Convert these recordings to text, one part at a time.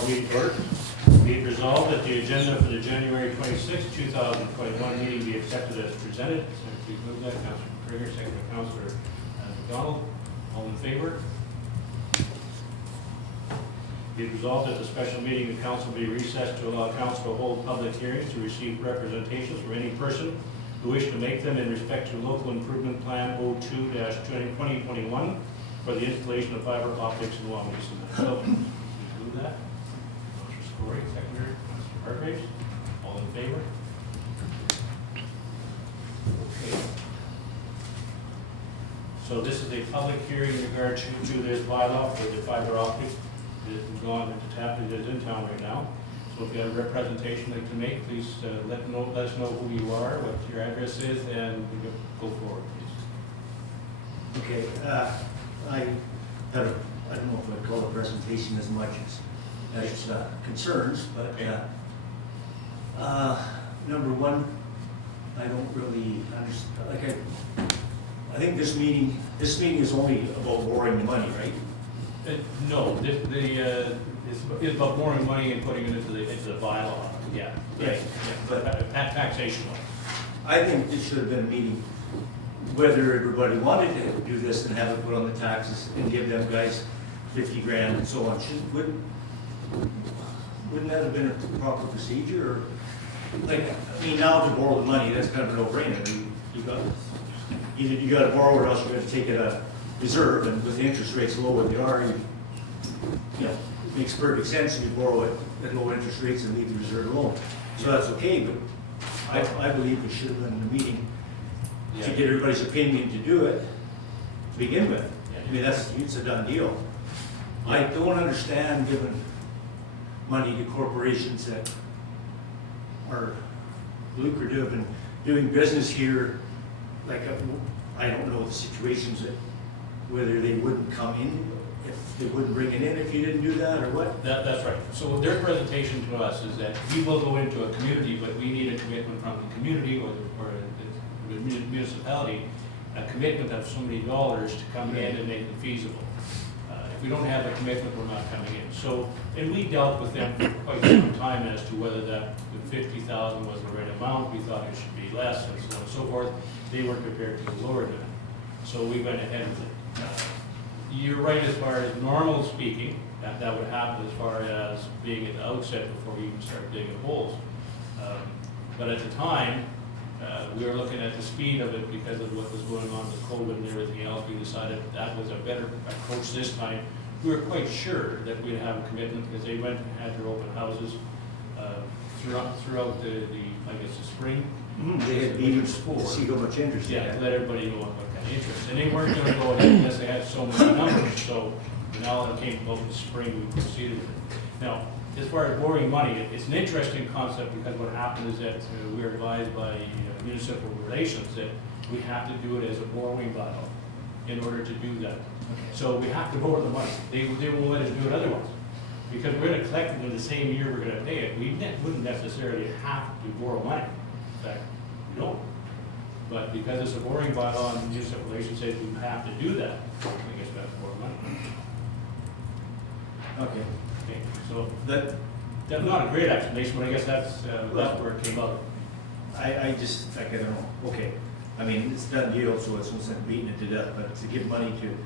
call the meeting order. Be it resolved that the agenda for the January 26, 2021 meeting be accepted as presented. So please move that. Councilor Krieger, second by Councilor McDonald. All in favor? Be it resolved that the special meeting of council be recessed to allow council to hold public hearings to receive representations from any person who wish to make them in respect to local improvement plan 02-2021 for the installation of fiber optics in Wawanesa. So, please move that. Councilor Scory, seconder. Councilor Hargraves. All in favor? Okay. So this is a public hearing in regard to this bylaw for the fiber optics. It has gone into tap, it is in town right now. So if you have a representation you'd like to make, please let us know who you are, what your address is, and we can go forward, please. Okay, I have a, I don't know if I'd call it a presentation as much as concerns, but Okay. Number one, I don't really understand, like I think this meeting is only about borrowing the money, right? No, it's about borrowing money and putting it into the bylaw. Yeah. Right. Yeah. But Taxation law. I think this should have been a meeting, whether everybody wanted to do this and have it put on the taxes and give them guys 50 grand and so on. Wouldn't that have been a proper procedure? Or, like, I mean, now to borrow the money, that's kind of a no-brainer. Either you got to borrow or else you got to take it a reserve, and with the interest rates low what they are, you know, it makes perfect sense if you borrow it at low interest rates and leave the reserve alone. So that's okay, but I believe we should have done the meeting to get everybody's opinion to do it to begin with. I mean, it's a done deal. I don't understand giving money to corporations that are lucrative and doing business here. Like, I don't know the situations that, whether they wouldn't come in, if they wouldn't bring it in if you didn't do that, or what? That's right. So their presentation to us is that we will go into a community, but we need a commitment from the community or the municipality, a commitment of so many dollars to come in and make it feasible. If we don't have a commitment, we're not coming in. So, and we dealt with them for quite some time as to whether that 50,000 was the right amount. We thought it should be less, and so on and so forth. They weren't prepared to lower that. So we went ahead with it. You're right as far as normal speaking, that would happen as far as being at the outset before we even start digging holes. But at the time, we were looking at the speed of it because of what was going on with COVID and everything else. We decided that was a better approach this time. We were quite sure that we'd have a commitment because they went and had their open houses throughout the I guess the spring. They had meetings to see how much interest they Yeah, had. to let everybody know what kind of interest. And they weren't going to go ahead unless they had so many numbers. So now it came about the spring, we proceeded with it. Now, as far as borrowing money, it's an interesting concept because what happened is that we were advised by municipal relations that we have to do it as a borrowing bylaw in order to do that. So we have to borrow the money. They won't let us do it otherwise. Because we're going to collect it in the same year we're going to pay it. We wouldn't necessarily have to borrow money. In fact, we don't. But because it's a borrowing bylaw and municipal relations says we have to do that, I guess we have to borrow money. Okay. Okay, so that's not a great explanation, but I guess that's where it came out. I just, like, I don't know, okay. I mean, it's done deal, so it's no sense beating it to death, but to give money to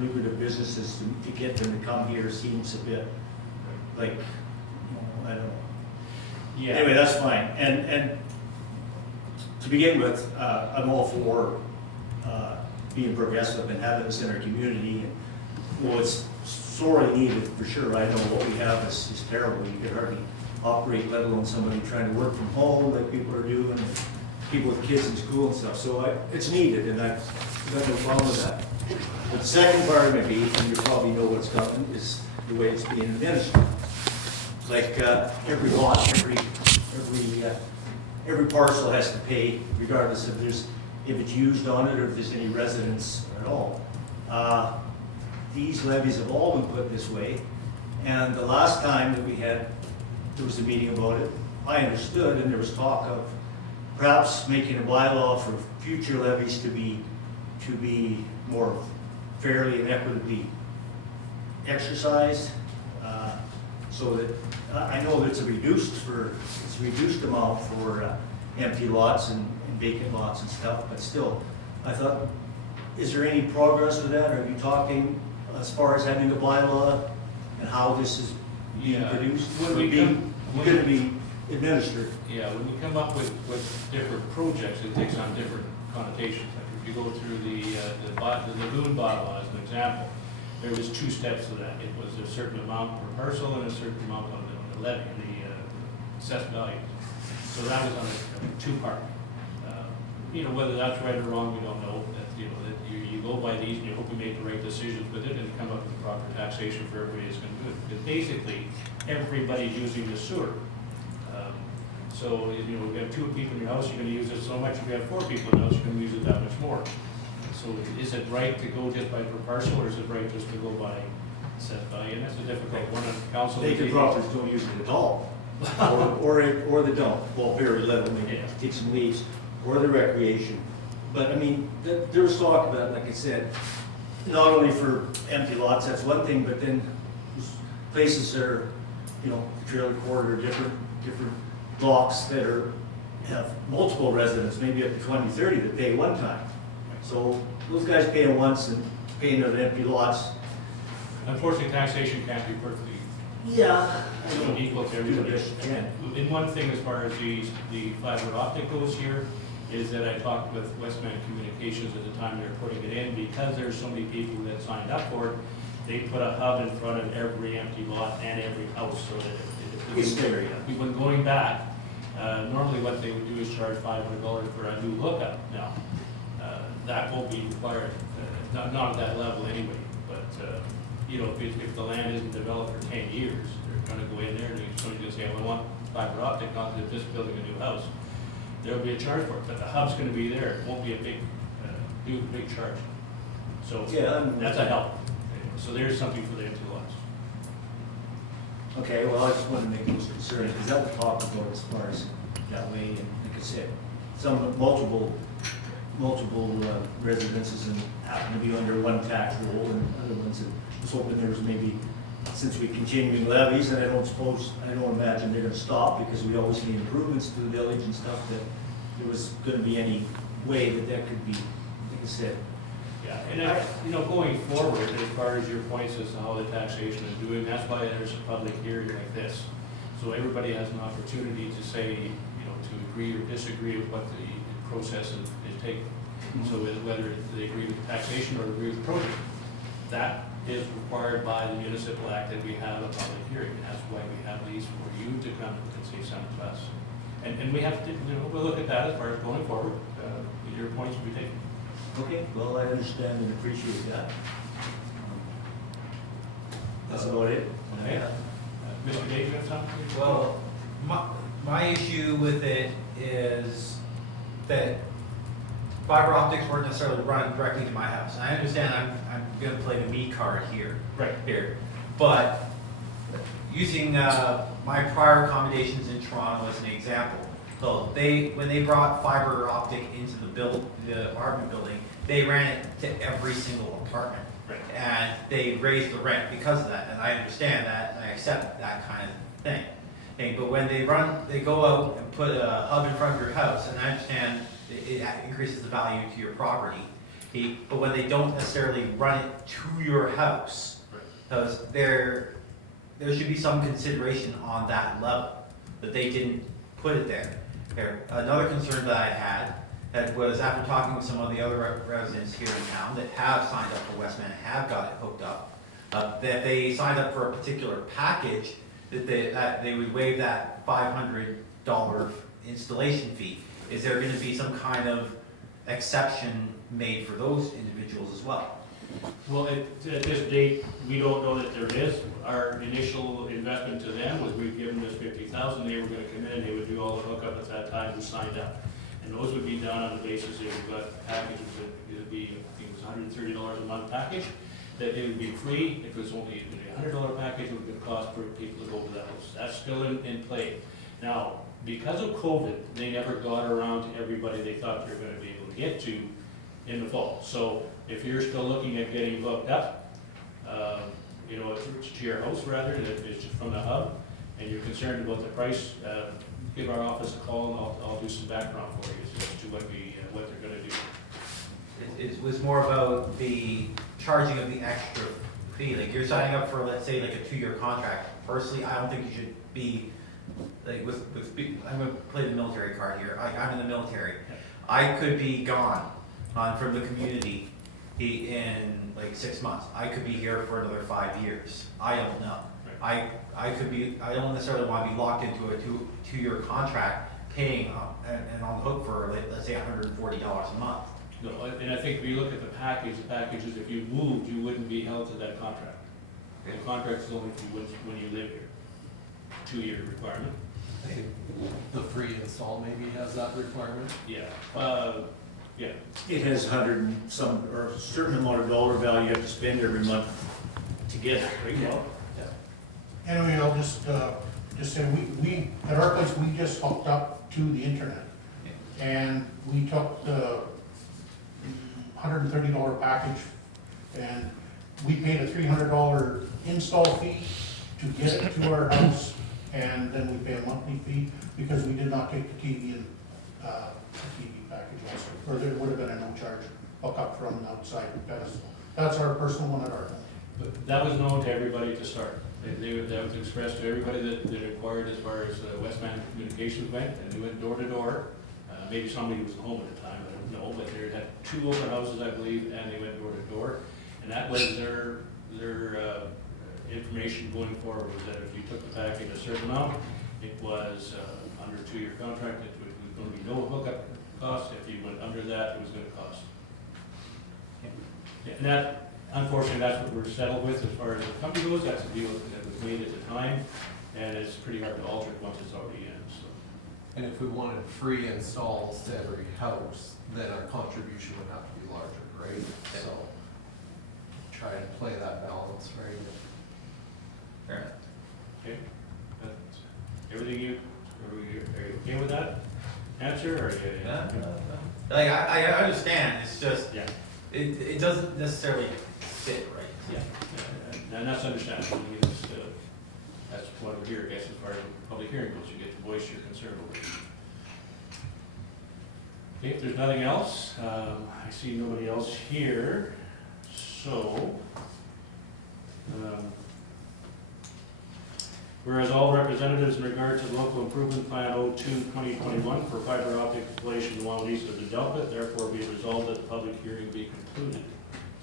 lucrative businesses to get them to come here seems a bit like, I don't know. Yeah. Anyway, that's fine. And to begin with, I'm all for being progressive and having this in our community. Well, it's sorely needed for sure. I know what we have is terrible. You could hardly operate, let alone somebody trying to work from home like people are doing, and people with kids in school and stuff. So it's needed, and I've got no problem with that. But the second part of it, and you probably know what's coming, is the way it's being administered. Like every lot, every parcel has to pay, regardless if it's used on it or if there's any residents at all. These levies have all been put this way, and the last time that there was a meeting about it, I understood, and there was talk of perhaps making a bylaw for future levies to be more fairly and equitably exercised. So that, I know that it's a reduced amount for empty lots and vacant lots and stuff, but still, I thought, is there any progress with that? Are you talking as far as having a bylaw and how this is being Yeah. produced? When Or we being, come- going to be administered? Yeah, when we come up with different projects, it takes on different connotations. Like if you go through the lagoon bylaw as an example, there was 2 steps to that. It was a certain amount per parcel and a certain amount on the levy, the assessed value. So that was on a 2-part. You know, whether that's right or wrong, we don't know. That, you know, that you go by these and you hope you make the right decisions with it and come up with the proper taxation for everybody that's going to do it. Because basically, everybody's using the sewer. So, you know, if you have 2 people in your house, you're gonna use it so much. If you have 4 people in the house, you're gonna use it that much more. So is it right to go just by per parcel, or is it right just to go by assessed value? And that's a difficult one on council. Vacant properties don't use it at all, or they don't, well, very little, maybe Yeah. take some leaves, or the recreation. But I mean, there was talk about, like I said, not only for empty lots, that's one thing, but then places that are, you know, trailer court or different blocks that have multiple residents, maybe up to 20, 30 that pay one time. So those guys pay them once and paying their empty lots. Unfortunately, taxation can't be perfectly Yeah. equal to Do the everybody. best you can. And one thing as far as the fiber optic goes here, is that I talked with Westman Communications at the time they were putting it in, because there's so many people that signed up for it, they put a hub in front of every empty lot and every house, so that It's there, yeah. when going back, normally what they would do is charge $500 for a new hookup. Now, that won't be required, not at that level anyway, but, you know, if the land isn't developed for 10 years, they're gonna go in there and somebody's gonna say, well, I want fiber optic, not just building a new house. There'll be a charge for it, but the hub's gonna be there, it won't be a big charge. So, Yeah, that's a help. So there's something for the empty lots. Okay, well, I just wanted to make those concerns, because that was talked about as far as that way, and like I said, some multiple residences and happen to be under one tax rule, and other ones that I was hoping there was maybe, since we continuing levies, and I don't imagine they're gonna stop, because we always need improvements to the village and stuff, that there was gonna be any way that could be, like I said. Yeah, and you know, going forward, as far as your points as to how the taxation is doing, that's why there's a public hearing like this. So everybody has an opportunity to say, you know, to agree or disagree with what the process is taking. So whether they agree with the taxation or agree with the project, that is required by the municipal act that we have a public hearing. And that's why we have these for you to come and say something to us. And we have to, you know, we'll look at that as far as going forward. Your points will be taken. Okay, well, I understand and appreciate that. That's about it. Okay. Mr. Dave, you have something? Well, my issue with it is that fiber optics weren't necessarily run directly to my house. And I understand I'm gonna play the me card here. Right. But using my prior accommodations in Toronto as an example, so when they brought fiber optic into the apartment building, they ran it to every single apartment. Right. And they raised the rent because of that, and I understand that, and I accept that kind of thing. But when they go out and put a hub in front of your house, and I understand it increases the value to your property, but when they don't necessarily run it to your house, because there should be some consideration on that level, that they didn't put it there. Another concern that I had, that was after talking with some of the other residents here in town that have signed up for Westman and have got it hooked up, that they signed up for a particular package, that they would waive that $500 installation fee. Is there going to be some kind of exception made for those individuals as well? Well, at this date, we don't know that there is. Our initial investment to them was we've given this $50,000. They were going to come in and they would do all the hookup at that time who signed up. And those would be done on the basis that we've got packages that it would be, I think it was $130 a month package, that it would be free. If it was only a $100 package, it would cost for people to go to the house. That's still in play. Now, because of COVID, they never got around to everybody they thought they were going to be able to get to in the fall. So if you're still looking at getting hooked up, you know, it's to your house rather, that it's just from the hub, and you're concerned about the price, give our office a call, and I'll do some background for you as to what they're gonna do. It was more about the charging of the extra fee, like you're signing up for, let's say, like a 2-year contract. Personally, I don't think you should be, like, I'm gonna play the military card here, I'm in the military. I could be gone from the community in like 6 months. I could be here for another 5 years. I don't know. I don't necessarily want to be locked into a 2-year contract paying and on the hook for, let's say, $140 a month. No, and I think if you look at the package is if you moved, you wouldn't be held to that contract. The contract is only when you live here. 2-year requirement. I think the free install maybe has that requirement. Yeah, yeah. It has 100 and some, or a certain amount of dollar value you have to spend every month to get it, right? Yeah. Anyway, I'll just say, we, at our place, we just hooked up to the internet. And we took the $130 package, and we paid a $300 install fee to get it to our house, and then we pay a monthly fee, because we did not take the TV and, TV package also, or there would have been a no charge hookup from the outside pedestal. That's our personal one at our home. But that was known to everybody to start. That was expressed to everybody that inquired as far as Westman Communications went, and they went door to door. Maybe somebody was home at the time, I don't know, but they had 2 open houses, I believe, and they went door to door. And that was their information going forward, was that if you took the package a certain amount, it was under a 2-year contract, it was going to be no hookup cost. If you went under that, it was going to cost. Yeah, and that, unfortunately, that's what we're settled with as far as the company goes. That's the deal that was made at the time, and it's pretty hard to alter it once it's already in. So. And if we wanted free installs to every house, then our contribution would have to be larger, right? So try and play that balance, right? Fair enough. Okay. That's everything are you okay with that answer? Or Yeah. Like I understand. It's just yeah. it doesn't necessarily fit right. Yeah. And that's understandable. That's why we're here, I guess, as far as public hearing goes. You get to voice your concern over it. Okay, if there's nothing else, I see nobody else here. So, whereas all representatives in regard to the local improvement plan 02-2021 for fiber optic installation in Wawanesa have developed it, therefore be it resolved that the public hearing be concluded.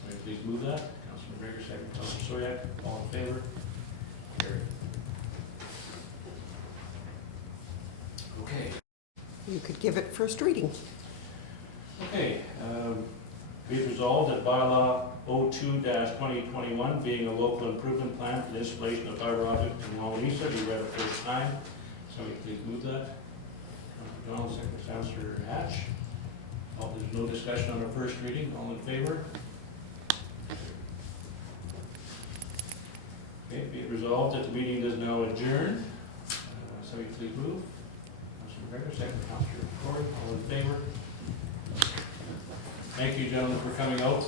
So please move that. Councilman Breger, second. Councilor Soyak, all in favor? Carried. Okay. You could give it first reading. Okay, be it resolved that bylaw 02-2021, being a local improvement plan for the installation of fiber optic in Wawanesa, be read a first time. Somebody please move that. Councilor Donald, second. Councilor Hatch. There's no discussion on the first reading. All in favor? Okay, be it resolved that the meeting is now adjourned. Somebody please move. Councilor McGregor, second. Councilor Corey, all in favor? Thank you, gentlemen, for coming out.